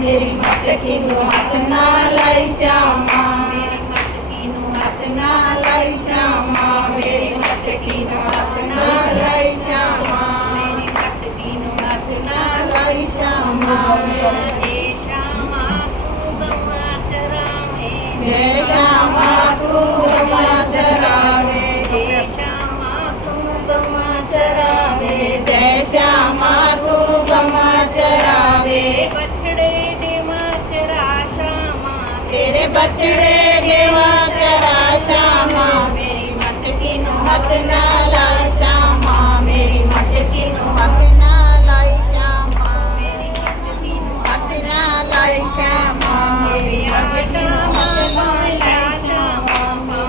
मेरी मटकी नु हाथ ना लाई श्यामा, मेरी मटकी नु हाथ ना लाई श्यामा, मेरी मटकी नु हाथ ना लाई श्यामा, मेरी मटकी नु हाथ ना लाई श्यामा। जय श्यामा तू गवा चरावे, जय श्यामा तू गवा चरावे, जय श्यामा तू गवा चरावे, जय श्यामा तू गवा चरावे। बछड़े देवा चरा श्यामा, तेरे बछड़े देवा चरा श्यामा, मेरी मटकी नु हाथ ना लाई श्यामा, मेरी मटकी नु हाथ ना लाई श्यामा, मेरी मटकी नु हाथ ना लाई श्यामा, मेरी मटकी नु हाथ ना लाई श्यामा,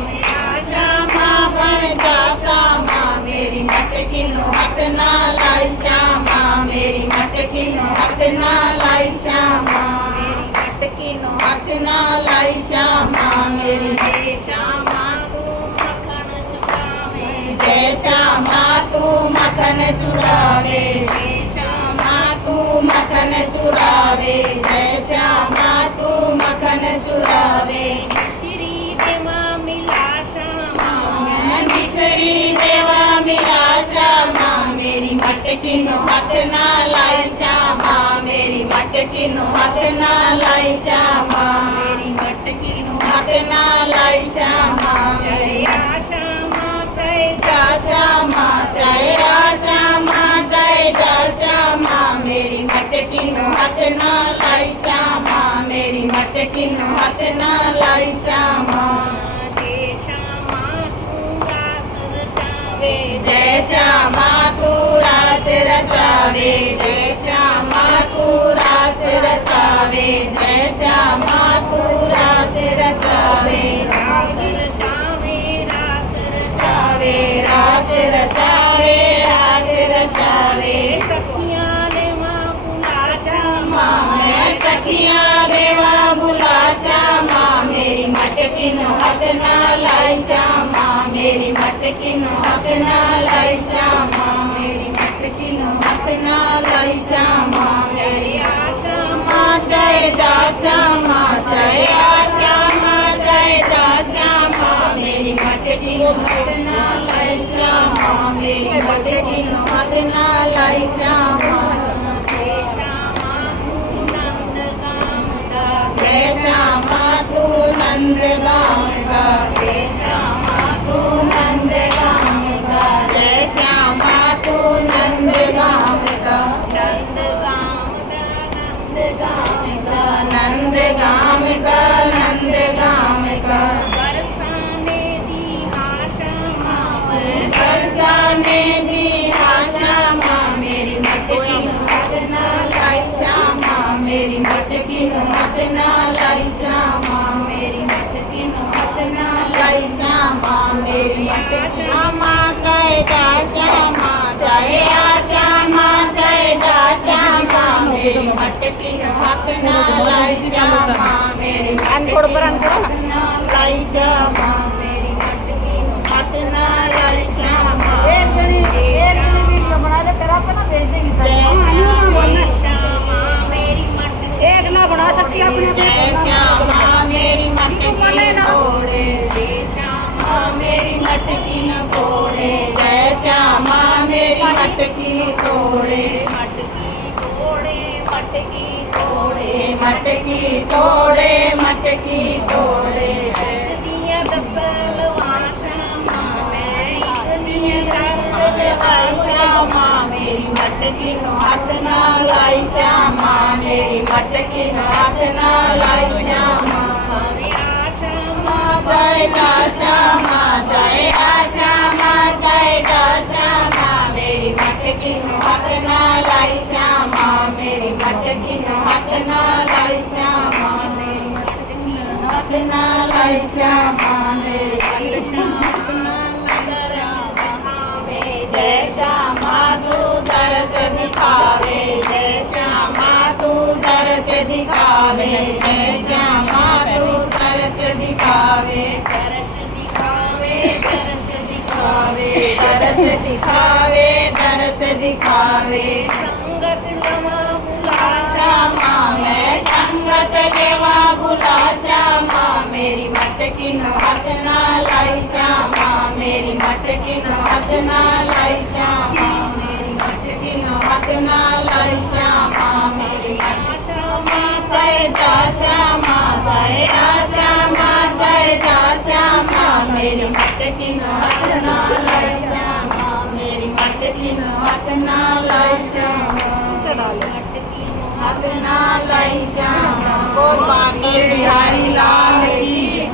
मेरा श्यामा भावे जा श्यामा, मेरी मटकी नु हाथ ना लाई श्यामा, मेरी मटकी नु हाथ ना लाई श्यामा, मेरी मटकी नु हाथ ना लाई श्यामा, मेरी जय श्यामा तू मखन चुरावे, जय श्यामा तू मखन चुरावे, जय श्यामा तू मखन चुरावे, जय श्यामा तू मखन चुरावे। मिश्री देवा मिला श्यामा, मैं मिश्री देवा मिला श्यामा, मेरी मटकी नु हाथ ना लाई श्यामा, मेरी मटकी नु हाथ ना लाई श्यामा, मेरी मटकी नु हाथ ना लाई श्यामा, मेरी श्यामा जय जा श्यामा, जय श्यामा जय जा श्यामा, मेरी मटकी नु हाथ ना लाई श्यामा, मेरी मटकी नु हाथ ना लाई श्यामा। जय श्यामा तू रास रचावे, जय श्यामा तू रास रचावे, जय श्यामा तू रास रचावे, जय श्यामा तू रास रचावे, रास रचावे रास रचावे, रास रचावे रास रचावे। सखियां देवा बुला श्यामा, मैं सखियां देवा बुला श्यामा, मेरी मटकी नु हाथ ना लाई श्यामा, मेरी मटकी नु हाथ ना लाई श्यामा, मेरी मटकी नु हाथ ना लाई श्यामा, मेरी श्यामा जय जा श्यामा, जय श्यामा जय जा श्यामा, मेरी मटकी नु हाथ ना लाई श्यामा, मेरी मटकी नु हाथ ना लाई श्यामा। जय श्यामा तू नंद गाँव का, जय श्यामा तू नंद गाँव का, जय श्यामा तू नंद गाँव का, नंद गाँव का, नंद गाँव का, नंद गाँव का, नंद गाँव का। बरसाने दी श्यामा, बरसाने दी श्यामा, मेरी मटकी नु हाथ ना लाई श्यामा, मेरी मटकी नु हाथ ना लाई श्यामा, मेरी मटकी नु हाथ ना लाई श्यामा, मेरी श्यामा जय जा श्यामा, जय श्यामा जय जा श्यामा, मेरी मटकी नु हाथ ना लाई श्यामा, मेरी मटकी नु हाथ ना लाई श्यामा, मेरी मटकी नु हाथ ना लाई श्यामा। एक जनी वीडियो बना दे, तेरा अपना भेज देगी श्यामा मेरी मटकी, एक ना बना सकती अपने। जय श्यामा मेरी मटकी तोड़े, जय श्यामा मेरी मटकी न तोड़े, जय श्यामा मेरी मटकी तोड़े, मटकी तोड़े मटकी तोड़े, मटकी तोड़े मटकी तोड़े। दिया दसलवा श्यामा, मैं एक दिया दसलवा श्यामा, मेरी मटकी नु हाथ ना लाई श्यामा, मेरी मटकी नु हाथ ना लाई श्यामा। जय जा श्यामा, जय श्यामा जय जा श्यामा, मेरी मटकी नु हाथ ना लाई श्यामा, मेरी मटकी नु हाथ ना लाई श्यामा, मेरी मटकी नु हाथ ना लाई श्यामा, मेरी मटकी नु हाथ ना लाई श्यामा। जय श्यामा तू दरस दिखावे, जय श्यामा तू दरस दिखावे, जय श्यामा तू दरस दिखावे, दरस दिखावे दरस दिखावे, दरस दिखावे दरस दिखावे। संगत लवा बुला श्यामा, मैं हाथ लेवा बुला श्यामा मेरी मटकी नो हाथ ना लाई श्यामा मेरी मटकी नो हाथ ना लाई श्यामा मेरी मटकी नो हाथ ना लाई श्यामा मेरी मटकी जय जा श्यामा जय आ श्यामा जय जा श्यामा मेरी मटकी नो हाथ ना लाई श्यामा मेरी मटकी नो हाथ ना लाई श्यामा हाथ ना लाई श्यामा बोल बांके बिहारी लाल